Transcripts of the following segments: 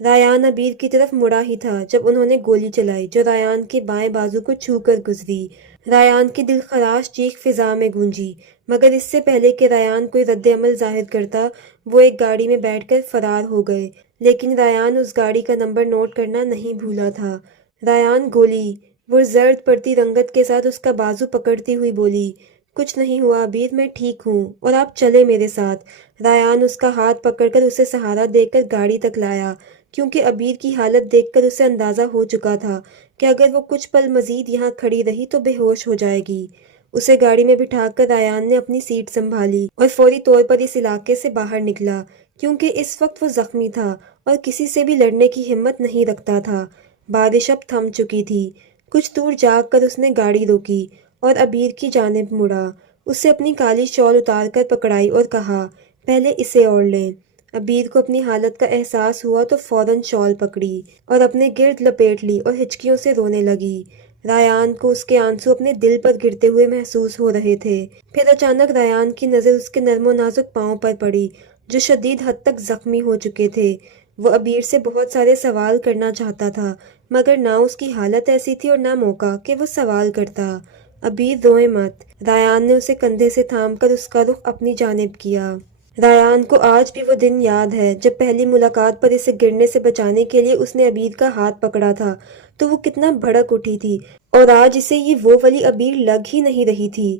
Ryan ابیر کی طرف مڑا ہی تھا جب انہوں نے گولی چلائی جو رایان کے بائیں بازو کو چھو کر گزری۔ رایان کی دل خراش چیخ فضا میں گونجی، مگر اس سے پہلے کہ رایان کوئی رد عمل ظاہر کرتا وہ ایک گاڑی میں بیٹھ کر فرار ہو گئے، لیکن رایان اس گاڑی کا نمبر نوٹ کرنا نہیں بھولا تھا۔ رایان گولی، وہ زرد پڑتی رنگت کے ساتھ اس کا بازو پکڑتی ہوئی بولی، کچھ نہیں ہوا ابیر، میں ٹھیک ہوں اور آپ چلے میرے ساتھ۔ رایان اس کا ہاتھ پکڑ کر اسے سہارا دے کر گاڑی تک لایا، کیونکہ ابیر کی حالت دیکھ کر اسے اندازہ ہو چکا تھا کہ اگر وہ کچھ پل مزید یہاں کھڑی رہی تو بے ہوش ہو جائے گی۔ اسے گاڑی میں بٹھا کر رایان نے اپنی سیٹ سنبھالی اور فوری طور پر اس علاقے سے باہر نکلا، کیونکہ اس وقت وہ زخمی تھا اور کسی سے بھی لڑنے کی ہمت نہیں رکھتا تھا۔ بارش اب تھم چکی تھی۔ کچھ دور جا کر اس نے گاڑی روکی اور ابیر کی جانب مڑا۔ اسے اپنی کالی شال اتار کر پکڑائی اور کہا، پہلے اسے اوڑھ لیں۔ ابیر کو اپنی حالت کا احساس ہوا تو فوراً شال پکڑی اور اپنے گرد لپیٹ لی اور ہچکیوں سے رونے لگی۔ رایان کو اس کے آنسو اپنے دل پر گرتے ہوئے محسوس ہو رہے تھے۔ پھر اچانک رایان کی نظر اس کے نرم و نازک پاؤں پر پڑی جو شدید حد تک زخمی ہو چکے تھے۔ وہ ابیر سے بہت سارے سوال کرنا چاہتا تھا، مگر نہ اس کی حالت ایسی تھی اور نہ موقع کہ وہ سوال کرتا۔ ابیر روئے مت، رایان نے اسے کندھے سے تھام کر اس کا رخ اپنی جانب کیا۔ رایان کو آج بھی وہ دن یاد ہے جب پہلی ملاقات پر اسے گرنے سے بچانے کے لیے اس نے ابیر کا ہاتھ پکڑا تھا تو وہ کتنا بھڑک اٹھی تھی، اور آج اسے یہ وہ والی ابیر لگ ہی نہیں رہی تھی۔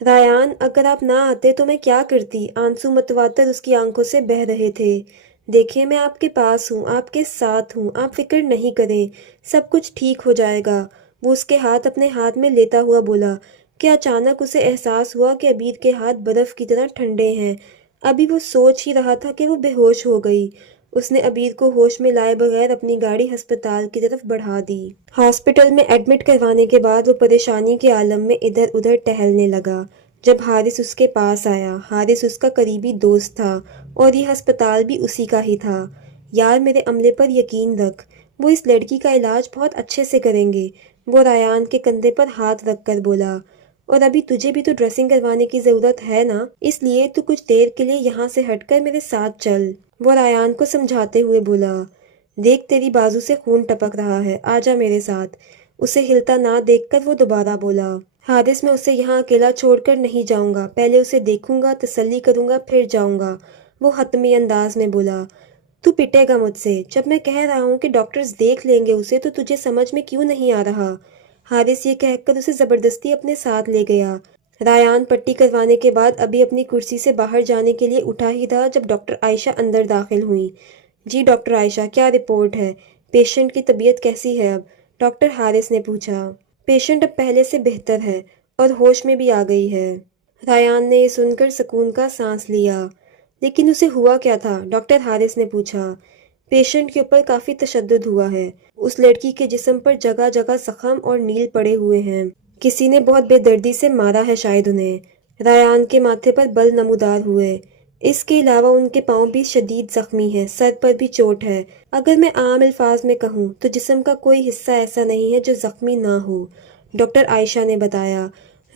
رایان، اگر آپ نہ آتے تو میں کیا کرتی؟ آنسو متواتر اس کی آنکھوں سے بہہ رہے تھے۔ دیکھیں، میں آپ کے پاس ہوں، آپ کے ساتھ ہوں، آپ فکر نہیں کریں، سب کچھ ٹھیک ہو جائے گا۔ وہ اس کے ہاتھ اپنے ہاتھ میں لیتا ہوا بولا کہ اچانک اسے احساس ہوا کہ ابیر کے ہاتھ برف کی طرح ٹھنڈے ہیں۔ ابھی وہ سوچ ہی رہا تھا کہ وہ بے ہوش ہو گئی۔ اس نے ابیر کو ہوش میں لائے بغیر اپنی گاڑی ہسپتال کی طرف بڑھا دی۔ ہاسپٹل میں ایڈمٹ کروانے کے بعد وہ پریشانی کے عالم میں ادھر ادھر ٹہلنے لگا۔ جب حارث اس کے پاس آیا، حارث اس کا قریبی دوست تھا اور یہ ہسپتال بھی اسی کا ہی تھا۔ یار، میرے عملے پر یقین رکھ، وہ اس لڑکی کا علاج بہت اچھے سے کریں گے، وہ رایان کے کندھے پر ہاتھ رکھ کر بولا۔ اور ابھی تجھے بھی تو ڈریسنگ کروانے کی ضرورت ہے نا، اس لیے تو کچھ دیر کے لیے یہاں سے ہٹ کر میرے ساتھ چل، وہ رایان کو سمجھاتے ہوئے بولا۔ دیکھ، تیری بازو سے خون ٹپک رہا ہے، آجا میرے ساتھ۔ اسے ہلتا نہ دیکھ کر وہ دوبارہ بولا، حارث، میں اسے یہاں اکیلا چھوڑ کر نہیں جاؤں گا، پہلے اسے دیکھوں گا، تسلی کروں گا، پھر جاؤں گا، وہ حتمی انداز میں بولا۔ تو پٹے گا مجھ سے، جب میں کہہ رہا ہوں کہ ڈاکٹرز دیکھ لیں گے اسے تو تجھے سمجھ میں کیوں نہیں آ رہا؟ حارث یہ کہہ کر اسے زبردستی اپنے ساتھ لے گیا۔ رایان پٹی کروانے کے بعد ابھی اپنی کرسی سے باہر جانے کے لیے اٹھا ہی تھا جب ڈاکٹر عائشہ اندر داخل ہوئیں۔ جی ڈاکٹر عائشہ، کیا رپورٹ ہے؟ پیشنٹ کی طبیعت کیسی ہے اب؟ ڈاکٹر حارث نے پوچھا۔ پیشنٹ اب پہلے سے بہتر ہے اور ہوش میں بھی آ گئی ہے۔ رایان نے یہ سن کر سکون کا سانس لیا۔ لیکن اسے ہوا کیا تھا؟ ڈاکٹر حارث نے پوچھا۔ پیشنٹ کے اوپر کافی تشدد ہوا ہے، اس لڑکی کے جسم پر جگہ جگہ زخم اور نیل پڑے ہوئے ہیں، کسی نے بہت بے دردی سے مارا ہے شاید انہیں۔ رایان کے ماتھے پر بل نمودار ہوئے، اس کے علاوہ ان کے پاؤں بھی شدید زخمی ہیں، سر پر بھی چوٹ ہے۔ اگر میں عام الفاظ میں کہوں تو جسم کا کوئی حصہ ایسا نہیں ہے جو زخمی نہ ہو، ڈاکٹر عائشہ نے بتایا۔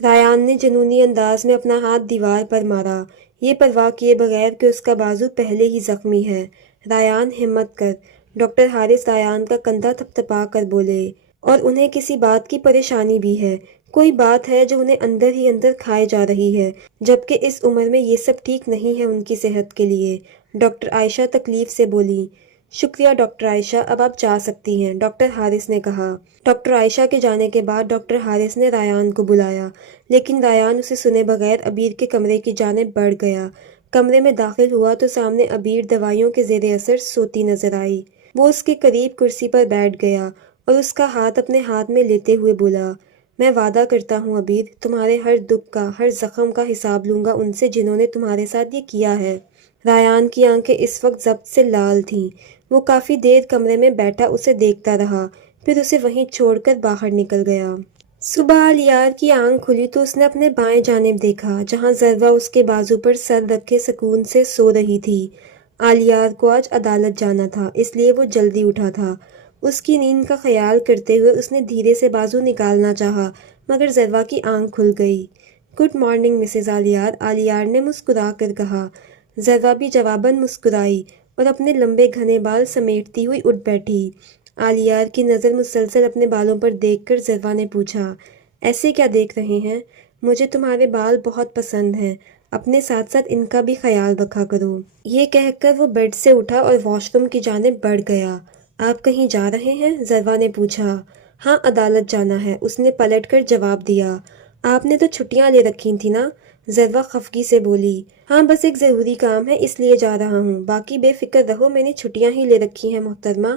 رایان نے جنونی انداز میں اپنا ہاتھ دیوار پر مارا، یہ پرواہ کیے بغیر کہ اس کا بازو پہلے ہی زخمی ہے۔ رایان، ہمت کر، ڈاکٹر حارث رایان کا کندھا تھپتھپا کر بولے۔ اور انہیں کسی بات کی پریشانی بھی ہے، کوئی بات ہے جو انہیں اندر ہی اندر کھائے جا رہی ہے، جبکہ اس عمر میں یہ سب ٹھیک نہیں ہے ان کی صحت کے لیے، ڈاکٹر عائشہ تکلیف سے بولی۔ شکریہ ڈاکٹر عائشہ، اب آپ جا سکتی ہیں، ڈاکٹر حارث نے کہا۔ ڈاکٹر عائشہ کے جانے کے بعد ڈاکٹر حارث نے رایان کو بلایا، لیکن رایان اسے سنے بغیر ابیر کے کمرے کی جانب بڑھ گیا۔ کمرے میں داخل ہوا تو سامنے ابیر دوائیوں کے زیر اثر سوتی نظر آئی۔ وہ اس کے قریب کرسی پر بیٹھ گیا اور اس کا ہاتھ اپنے ہاتھ میں لیتے ہوئے بولا، میں وعدہ کرتا ہوں ابیر، تمہارے ہر دکھ کا، ہر زخم کا حساب لوں گا ان سے جنہوں نے تمہارے ساتھ یہ کیا ہے۔ رایان کی آنکھیں اس وقت ضبط سے لال تھیں۔ وہ کافی دیر کمرے میں بیٹھا اسے دیکھتا رہا، پھر اسے وہیں چھوڑ کر باہر نکل گیا۔ صبح آلیار کی آنکھ کھلی تو اس نے اپنے بائیں جانب دیکھا جہاں ذرا اس کے بازو پر سر رکھے سکون سے سو رہی تھی۔ آلیار کو آج عدالت جانا تھا، اس لیے وہ جلدی اٹھا تھا۔ اس کی نیند کا خیال کرتے ہوئے اس نے دھیرے سے بازو نکالنا چاہا، مگر ذرا کی آنکھ کھل گئی۔ گڈ مارننگ مسز آلیار، آلیار نے مسکرا کر کہا۔ ذرا بھی جواباً مسکرائی اور اپنے لمبے گھنے بال سمیٹتی ہوئی اٹھ بیٹھی۔ آلیار کی نظر مسلسل اپنے بالوں پر دیکھ کر ضروا نے پوچھا، ایسے کیا دیکھ رہے ہیں؟ مجھے تمہارے بال بہت پسند ہیں، اپنے ساتھ ساتھ ان کا بھی خیال رکھا کرو۔ یہ کہہ کر وہ بیڈ سے اٹھا اور واش روم کی جانب بڑھ گیا۔ آپ کہیں جا رہے ہیں؟ ضروا نے پوچھا۔ ہاں، عدالت جانا ہے، اس نے پلٹ کر جواب دیا۔ آپ نے تو چھٹیاں لے رکھی تھی نا؟ ضروا خفگی سے بولی۔ ہاں، بس ایک ضروری کام ہے اس لیے جا رہا ہوں، باقی بے فکر رہو، میں نے چھٹیاں ہی لے رکھی ہیں محترمہ،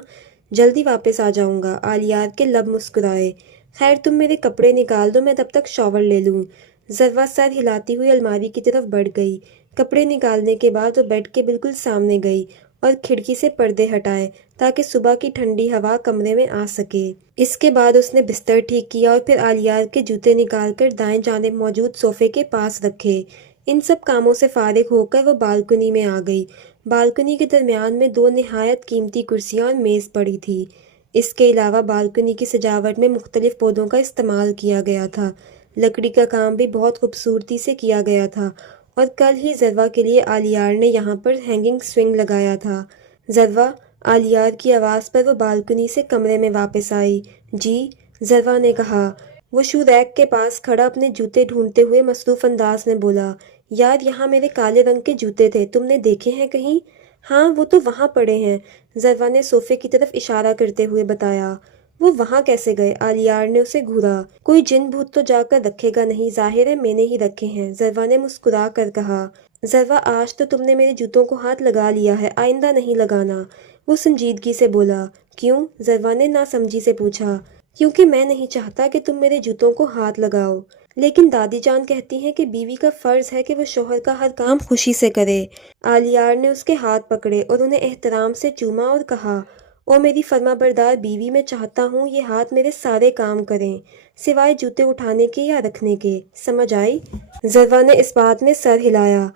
جلدی واپس آ جاؤں گا۔ آلیار کے لب مسکرائے۔ خیر تم میرے کپڑے نکال دو، میں تب تک شاور لے لوں۔ ضروا سر ہلاتی ہوئی الماری کی طرف بڑھ گئی۔ کپڑے نکالنے کے بعد وہ بیڈ کے بالکل سامنے گئی اور کھڑکی سے پردے ہٹائے تاکہ صبح کی ٹھنڈی ہوا کمرے میں آ سکے۔ اس کے بعد اس نے بستر ٹھیک کیا اور پھر آلیار کے جوتے نکال کر دائیں جانب موجود صوفے کے پاس رکھے۔ ان سب کاموں سے فارغ ہو کر وہ بالکنی میں آ گئی۔ بالکنی کے درمیان میں دو نہایت قیمتی کرسیاں اور میز پڑی تھی۔ اس کے علاوہ بالکنی کی سجاوٹ میں مختلف پودوں کا استعمال کیا گیا تھا۔ لکڑی کا کام بھی بہت خوبصورتی سے کیا گیا تھا اور کل ہی ضروا کے لیے آلیار نے یہاں پر ہینگنگ سوئنگ لگایا تھا۔ ضروا، آلیار کی آواز پر وہ بالکنی سے کمرے میں واپس آئی۔ جی، ضروا نے کہا۔ وہ شو ریک کے پاس کھڑا اپنے جوتے ڈھونڈتے ہوئے مصروف انداز میں بولا، یار یہاں میرے کالے رنگ کے جوتے تھے، تم نے دیکھے ہیں کہیں؟ ہاں وہ تو وہاں پڑے ہیں، ضروا نے صوفے کی طرف اشارہ کرتے ہوئے بتایا۔ وہ وہاں کیسے گئے؟ آلیار نے اسے گھورا۔ کوئی جن بھوت تو جا کر رکھے گا نہیں، ظاہر ہے میں نے ہی رکھے ہیں، ضروا نے مسکرا کر کہا۔ ضروا آج تو تم نے میرے جوتوں کو ہاتھ لگا لیا ہے، آئندہ نہیں لگانا، وہ سنجیدگی سے بولا۔ کیوں؟ ضروا نے ناسمجھی سے پوچھا۔ کیونکہ میں نہیں چاہتا کہ تم میرے جوتوں کو ہاتھ لگاؤ، لیکن دادی جان کہتی ہیں کہ بیوی کا فرض ہے کہ وہ شوہر کا ہر کام خوشی سے کرے۔ آلیار نے اس کے ہاتھ پکڑے اور انہیں احترام سے چوما اور کہا، او میری فرما بردار بیوی، میں چاہتا ہوں یہ ہاتھ میرے سارے کام کریں، سوائے جوتے اٹھانے کے یا رکھنے کے، سمجھ آئی؟ ضروا نے اس بات میں سر ہلایا۔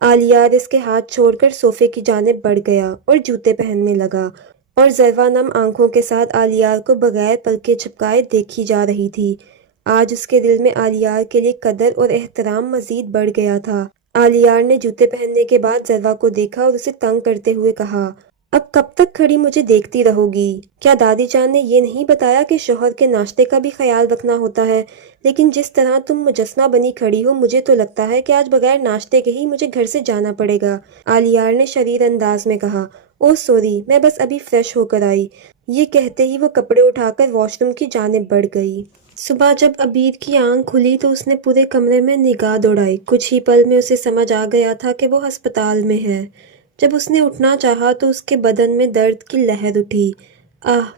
آلیار اس کے ہاتھ چھوڑ کر صوفے کی جانب بڑھ گیا اور جوتے پہننے لگا، اور ضروا نم آنکھوں کے ساتھ آلیار کو بغیر پلکیں جھپکائے دیکھی جا رہی تھی۔ آج اس کے دل میں آلیار کے لیے قدر اور احترام مزید بڑھ گیا تھا۔ آلیار نے جوتے پہننے کے بعد ضروا کو دیکھا اور اسے تنگ کرتے ہوئے کہا، اب کب تک کھڑی مجھے دیکھتی رہو گی؟ کیا دادی جان نے یہ نہیں بتایا کہ شوہر کے ناشتے کا بھی خیال رکھنا ہوتا ہے؟ لیکن جس طرح تم مجسمہ بنی کھڑی ہو، مجھے تو لگتا ہے کہ آج بغیر ناشتے کے ہی مجھے گھر سے جانا پڑے گا، آلیار نے شریر انداز میں کہا۔ اوہ سوری، میں بس ابھی فریش ہو کر آئی۔ یہ کہتے ہی وہ کپڑے اٹھا کر واش روم کی جانب بڑھ گئی۔ صبح جب عبیر کی آنکھ کھلی تو اس نے پورے کمرے میں نگاہ دوڑائی۔ کچھ ہی پل میں اسے سمجھ آ گیا تھا کہ وہ ہسپتال میں ہے۔ جب اس نے اٹھنا چاہا تو اس کے بدن میں درد کی لہر اٹھی۔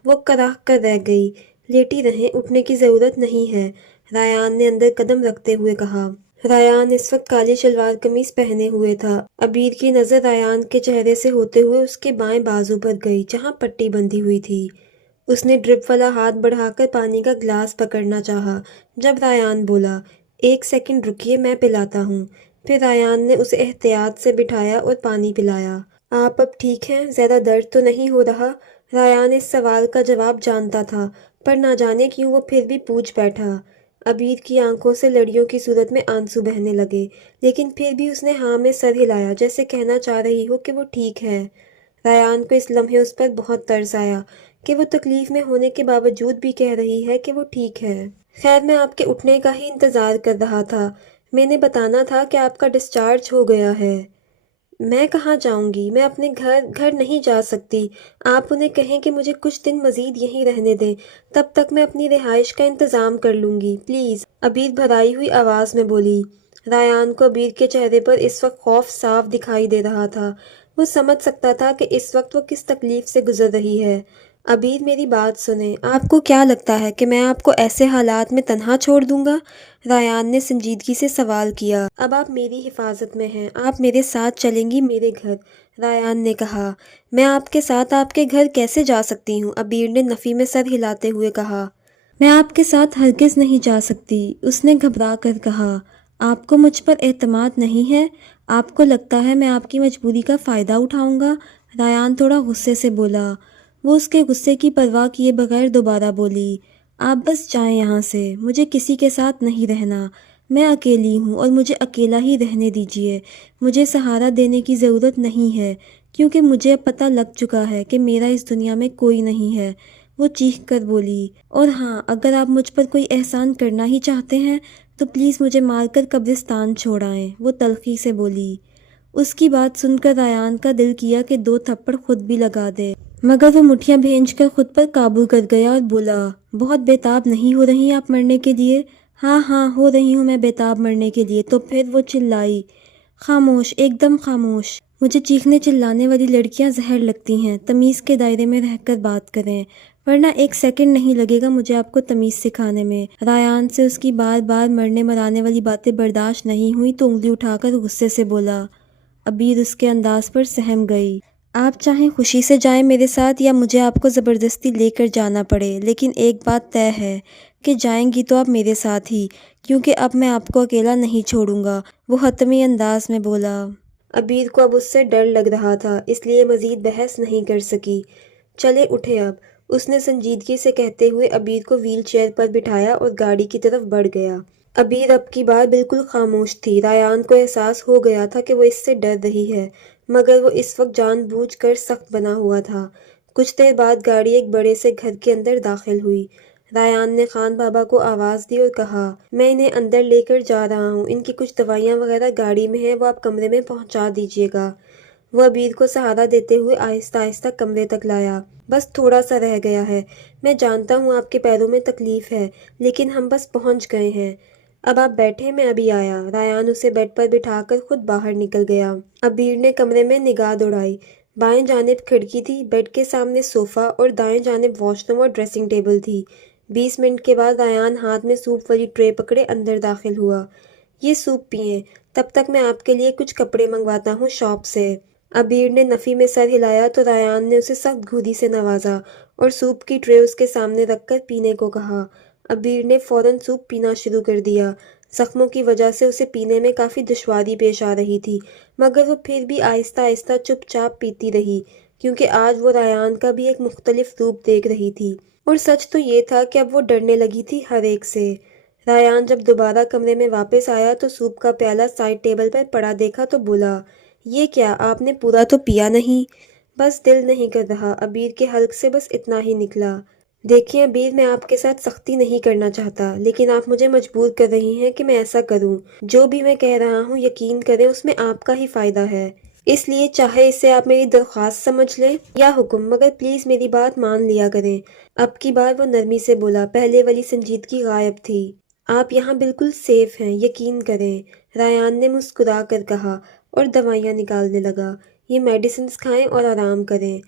وہ کراہ کر رہ گئی۔ لیٹی رہیں، اٹھنے کی ضرورت نہیں ہے، ریان نے اندر قدم رکھتے ہوئے کہا۔ ریان اس وقت کالی شلوار قمیص پہنے ہوئے تھا۔ عبیر کی نظر ریان کے چہرے سے ہوتے ہوئے اس کے بائیں بازو پر گئی جہاں پٹی بندھی ہوئی تھی۔ اس نے ڈرپ والا ہاتھ بڑھا کر پانی کا گلاس پکڑنا چاہا جب ریان بولا، ایک سیکنڈ رکیے، میں پلاتا ہوں۔ پھر ریان نے اسے احتیاط سے بٹھایا اور پانی پلایا۔ آپ اب ٹھیک ہیں؟ زیادہ درد تو نہیں ہو رہا؟ ریان اس سوال کا جواب جانتا تھا، پر نہ جانے کیوں وہ پھر بھی پوچھ بیٹھا۔ عبیر کی آنکھوں سے لڑیوں کی صورت میں آنسو بہنے لگے، لیکن پھر بھی اس نے ہاں میں سر ہلایا جیسے کہنا چاہ رہی ہو کہ وہ ٹھیک ہے۔ ریان کو اس لمحے اس پر بہت ترس آیا کہ وہ تکلیف میں ہونے کے باوجود بھی کہہ رہی ہے کہ وہ ٹھیک ہے۔ خیر میں آپ کے اٹھنے کا ہی انتظار کر رہا تھا، میں نے بتانا تھا کہ آپ کا ڈسچارج ہو گیا ہے۔ میں کہاں جاؤں گی؟ میں اپنے گھر نہیں جا سکتی، آپ انہیں کہیں کہ مجھے کچھ دن مزید یہیں رہنے دیں، تب تک میں اپنی رہائش کا انتظام کر لوں گی، پلیز، عبیر بھرائی ہوئی آواز میں بولی۔ ریان کو عبیر کے چہرے پر اس وقت خوف صاف دکھائی دے رہا تھا۔ وہ سمجھ سکتا تھا کہ اس وقت وہ کس تکلیف سے گزر رہی ہے۔ عبیر میری بات سنیں، آپ کو کیا لگتا ہے کہ میں آپ کو ایسے حالات میں تنہا چھوڑ دوں گا؟ ریان نے سنجیدگی سے سوال کیا۔ اب آپ میری حفاظت میں ہیں، آپ میرے ساتھ چلیں گی میرے گھر، ریان نے کہا۔ میں آپ کے ساتھ آپ کے گھر کیسے جا سکتی ہوں؟ عبیر نے نفی میں سر ہلاتے ہوئے کہا۔ میں آپ کے ساتھ ہرگز نہیں جا سکتی، اس نے گھبرا کر کہا۔ آپ کو مجھ پر اعتماد نہیں ہے؟ آپ کو لگتا ہے میں آپ کی مجبوری کا فائدہ اٹھاؤں گا؟ ریان تھوڑا غصے سے بولا۔ وہ اس کے غصے کی پرواہ کیے بغیر دوبارہ بولی، آپ بس جائیں یہاں سے، مجھے کسی کے ساتھ نہیں رہنا۔ میں اکیلی ہوں اور مجھے اکیلا ہی رہنے دیجیے، مجھے سہارا دینے کی ضرورت نہیں ہے، کیونکہ مجھے اب پتہ لگ چکا ہے کہ میرا اس دنیا میں کوئی نہیں ہے، وہ چیخ کر بولی۔ اور ہاں، اگر آپ مجھ پر کوئی احسان کرنا ہی چاہتے ہیں تو پلیز مجھے مار کر قبرستان چھوڑ آئیں، وہ تلخی سے بولی۔ اس کی بات سن کر ریان کا دل کیا کہ 2 تھپڑ خود بھی لگا دے، مگر وہ مٹھیاں بھینج کر خود پر قابو کر گیا اور بولا، بہت بےتاب نہیں ہو رہی آپ مرنے کے لیے؟ ہاں ہاں، ہو رہی ہوں میں بےتاب مرنے کے لیے۔ تو پھر وہ چلائی، خاموش، ایک دم خاموش، مجھے چیخنے چلانے والی لڑکیاں زہر لگتی ہیں، تمیز کے دائرے میں رہ کر بات کریں، ورنہ 1 سیکنڈ نہیں لگے گا مجھے آپ کو تمیز سکھانے میں۔ ریان سے اس کی بار بار مرنے مرانے والی باتیں برداشت نہیں ہوئی تو انگلی اٹھا کر غصے سے بولا۔ عبیر اس کے انداز پر سہم گئی۔ آپ چاہیں خوشی سے جائیں میرے ساتھ یا مجھے آپ کو زبردستی لے کر جانا پڑے، لیکن ایک بات طے ہے کہ جائیں گی تو آپ میرے ساتھ ہی، کیونکہ اب میں آپ کو اکیلا نہیں چھوڑوں گا، وہ حتمی انداز میں بولا۔ عبیر کو اب اس سے ڈر لگ رہا تھا، اس لیے مزید بحث نہیں کر سکی۔ چلے اٹھے اب، اس نے سنجیدگی سے کہتے ہوئے عبیر کو وہیل چیئر پر بٹھایا اور گاڑی کی طرف بڑھ گیا۔ عبیر اب کی بار بالکل خاموش تھی۔ ریان کو احساس ہو گیا تھا کہ وہ اس سے ڈر رہی ہے، مگر وہ اس وقت جان بوجھ کر سخت بنا ہوا تھا۔ کچھ دیر بعد گاڑی ایک بڑے سے گھر کے اندر داخل ہوئی۔ ریان نے خان بابا کو آواز دی اور کہا، میں انہیں اندر لے کر جا رہا ہوں، ان کی کچھ دوائیاں وغیرہ گاڑی میں ہیں، وہ آپ کمرے میں پہنچا دیجیے گا۔ وہ عبیر کو سہارا دیتے ہوئے آہستہ آہستہ کمرے تک لایا۔ بس تھوڑا سا رہ گیا ہے، میں جانتا ہوں آپ کے پیروں میں تکلیف ہے، لیکن ہم بس پہنچ گئے ہیں، اب آپ بیٹھیں، میں ابھی آیا۔ ریان اسے بیڈ پر بٹھا کر خود باہر نکل گیا۔ عبیر نے کمرے میں نگاہ دوڑائی۔ بائیں جانب کھڑکی تھی، بیڈ کے سامنے صوفہ اور دائیں جانب واش روم اور ڈریسنگ ٹیبل تھی۔ 20 منٹ کے بعد ریان ہاتھ میں سوپ والی ٹرے پکڑے اندر داخل ہوا۔ یہ سوپ پئیں، تب تک میں آپ کے لیے کچھ کپڑے منگواتا ہوں شاپ سے۔ عبیر نے نفی میں سر ہلایا تو ریان نے اسے سخت گھودی سے نوازا اور سوپ کی ٹرے اس کے سامنے رکھ کر پینے کو کہا۔ عبیر نے فوراً سوپ پینا شروع کر دیا۔ زخموں کی وجہ سے اسے پینے میں کافی دشواری پیش آ رہی تھی، مگر وہ پھر بھی آہستہ آہستہ چپ چاپ پیتی رہی، کیونکہ آج وہ ریان کا بھی ایک مختلف روپ دیکھ رہی تھی، اور سچ تو یہ تھا کہ اب وہ ڈرنے لگی تھی ہر ایک سے۔ ریان جب دوبارہ کمرے میں واپس آیا تو سوپ کا پیالہ سائڈ ٹیبل پر پڑا دیکھا تو بولا، یہ کیا، آپ نے پورا تو پیا نہیں؟ بس دل نہیں کر رہا، عبیر کے حلق سے بس اتنا ہی نکلا۔ دیکھیں عبیر، میں آپ کے ساتھ سختی نہیں کرنا چاہتا، لیکن آپ مجھے مجبور کر رہی ہیں کہ میں ایسا کروں۔ جو بھی میں کہہ رہا ہوں یقین کریں اس میں آپ کا ہی فائدہ ہے، اس لیے چاہے اسے آپ میری درخواست سمجھ لیں یا حکم، مگر پلیز میری بات مان لیا کریں۔ اب کی بار وہ نرمی سے بولا، پہلے والی سنجیدگی غائب تھی۔ آپ یہاں بالکل سیف ہیں، یقین کریں، ریان نے مسکرا کر کہا اور دوائیاں نکالنے لگا۔ یہ میڈیسنز کھائیں اور آرام کریں۔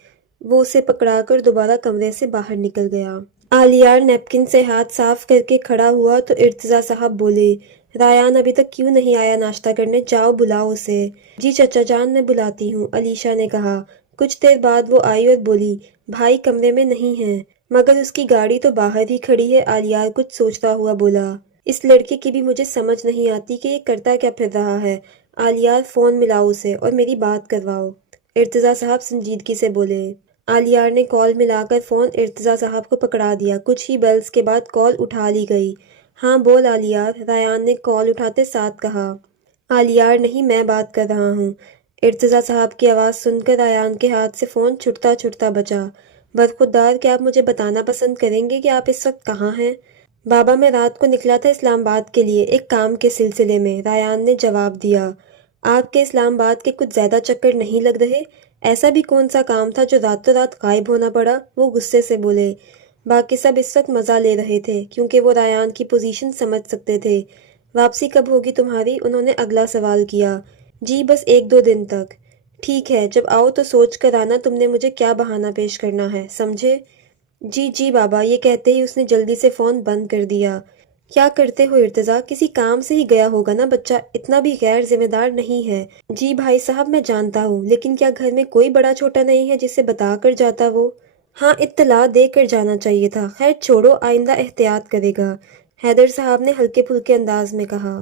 وہ اسے پکڑا کر دوبارہ کمرے سے باہر نکل گیا۔ آلیار نیپکن سے ہاتھ صاف کر کے کھڑا ہوا تو ارتضیٰ صاحب بولے، ریان ابھی تک کیوں نہیں آیا ناشتہ کرنے؟ جاؤ بلاؤ اسے۔ جی چچا جان، میں بلاتی ہوں، علیشا نے کہا۔ کچھ دیر بعد وہ آئی اور بولی، بھائی کمرے میں نہیں ہیں، مگر اس کی گاڑی تو باہر ہی کھڑی ہے۔ آلیار کچھ سوچتا ہوا بولا، اس لڑکے کی بھی مجھے سمجھ نہیں آتی کہ یہ کرتا کیا پھر رہا ہے۔ آلیار فون ملاؤ اسے اور میری بات کرواؤ، ارتضیٰ صاحب سنجیدگی سے بولے۔ آلیار نے کال ملا کر فون ارتضیٰ صاحب کو پکڑا دیا۔ کچھ ہی بیلز کے بعد کال اٹھا لی گئی۔ ہاں بول آلیار، ریان نے کال اٹھاتے ساتھ کہا۔ آلیار نہیں، میں بات کر رہا ہوں۔ ارتضیٰ صاحب کی آواز سن کر ریان کے ہاتھ سے فون چھٹتا چھٹتا بچا۔ برخودار، کیا آپ مجھے بتانا پسند کریں گے کہ آپ اس وقت کہاں ہیں؟ بابا، میں رات کو نکلا تھا اسلام آباد کے لیے، ایک کام کے سلسلے میں، ریان نے جواب دیا۔ آپ کے اسلام آباد کے کچھ زیادہ چکر نہیں لگ رہے؟ ایسا بھی کون سا کام تھا جو راتوں رات غائب ہونا پڑا؟ وہ غصے سے بولے۔ باقی سب اس وقت مزہ لے رہے تھے، کیونکہ وہ ریان کی پوزیشن سمجھ سکتے تھے۔ واپسی کب ہوگی تمہاری؟ انہوں نے اگلا سوال کیا۔ جی بس 1-2 دن تک۔ ٹھیک ہے، جب آؤ تو سوچ کر آنا تم نے مجھے کیا بہانہ پیش کرنا ہے، سمجھے؟ جی جی بابا، یہ کہتے ہی اس نے جلدی سے فون بند کر دیا۔ کیا کرتے ہو ارتضیٰ؟ کسی کام سے ہی گیا ہوگا نا بچہ، اتنا بھی غیر ذمہ دار نہیں ہے۔ جی بھائی صاحب، میں جانتا ہوں، لیکن کیا گھر میں کوئی بڑا چھوٹا نہیں ہے جسے بتا کر جاتا وہ؟ ہاں، اطلاع دے کر جانا چاہیے تھا۔ خیر چھوڑو، آئندہ احتیاط کرے گا، حیدر صاحب نے ہلکے پھلکے انداز میں کہا۔